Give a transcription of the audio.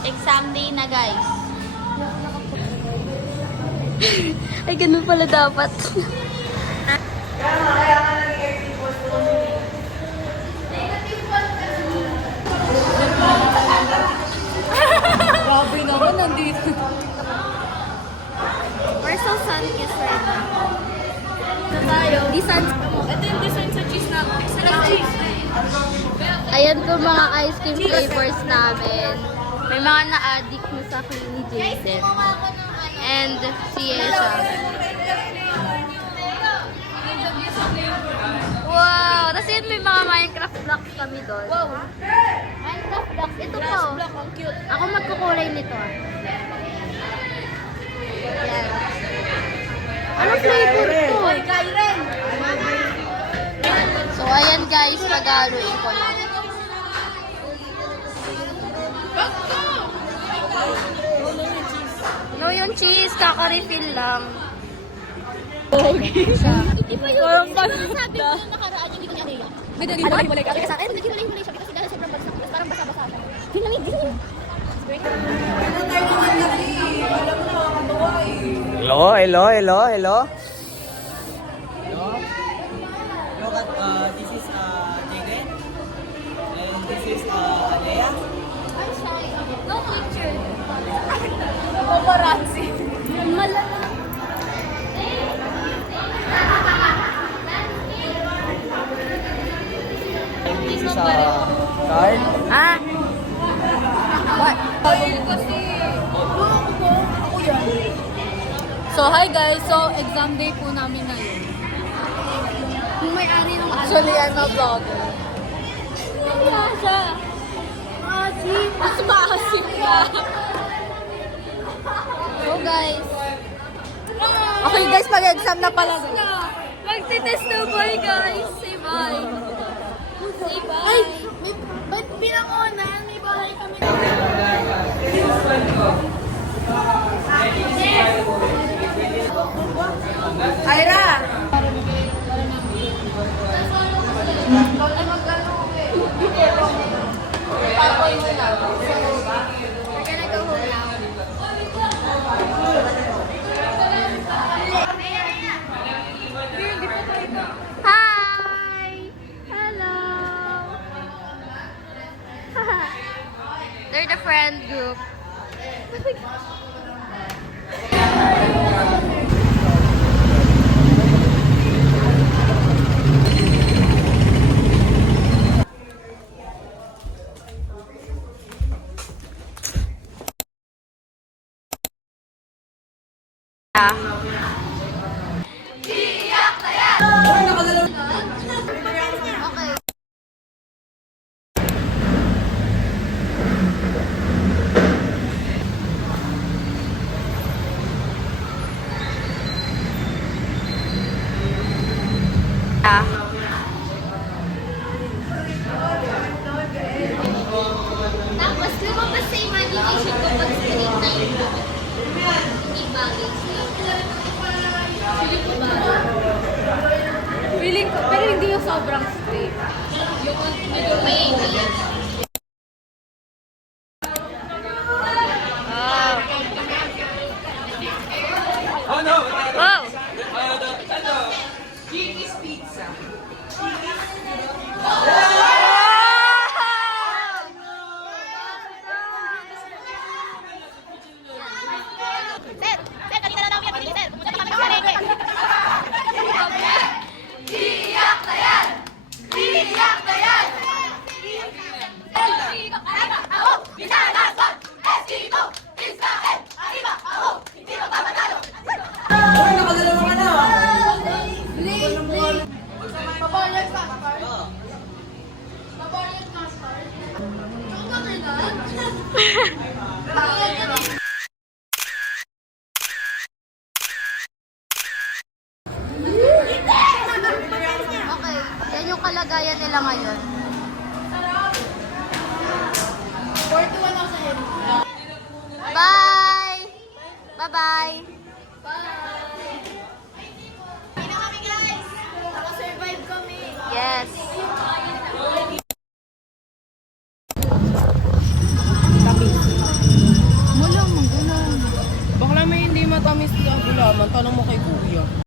Exam day na, guys. Ay, ganun pala dapat. Grabe naman, nandito. We're so sun-kissed right now. Tayo. Ito yung design sa cheese na. Sarap cheese. Ayan po mga ice cream flavors namin. May mga na-addict mo sa akin ni Jason. And si Yesha. Wow! Tapos yun may mga Minecraft blocks kami doon. Wow. Minecraft blocks. Ito po. Glass block, ang cute. Ako magkukulay nito. Yan. Ano flavor to? Oy, Kyren! So ayan guys, nag-haluin ko na. No yung cheese, kaka-refill lang. Okay. Di ba yun? Parang Sabi ko nung nakaraan, hindi ko niya kaya. May naghiwalay ka. Ay, naghiwalay siya kasi dahil sobrang bagsak. Parang basa-basa siya. Hinamig din. Hello, hello, hello, hello. Look at this is Jaden and this is Alea. I'm shy. No picture. Paparazzi. Malala. This is Carl. Ah, So, hi guys. So, exam day po namin ngayon. kung may-ari ng Actually, I'm a vlogger. Kaya siya. Mas maasim ka. So guys. Okay guys, mag-exam na pala. Magtitest na bye guys. Say bye. Say bye. Ay, ba't pinakuna? May bahay kami. Ira! We're gonna go home now. Hi! Hello! They're the friend group. Okay. Tapos lumabas sa imagination ko pag straight na yung hindi bagay sa'yo. Feeling ko bagay. Feeling ko, pero hindi yung sobrang straight. Yung may idea. Wow! Sir! Sir, kanina na namin yan pinili, sir. Pumunta pa kami ng palengke. Tiyak na yan! Tiyak na yan! Ako, binanasan! Eskimo! Israel! Arriba! Ako, hindi magpapatalo! Uy, nakadalawa ka na. Pabayag sa card? Oo. Pabayag sa card? Yung mother na? Okay, yan yung kalagayan nila ngayon. 41 ako sa'yo. Bye! Bye-bye! Nakasurvive kami. Yes! malaman. Tanong mo kay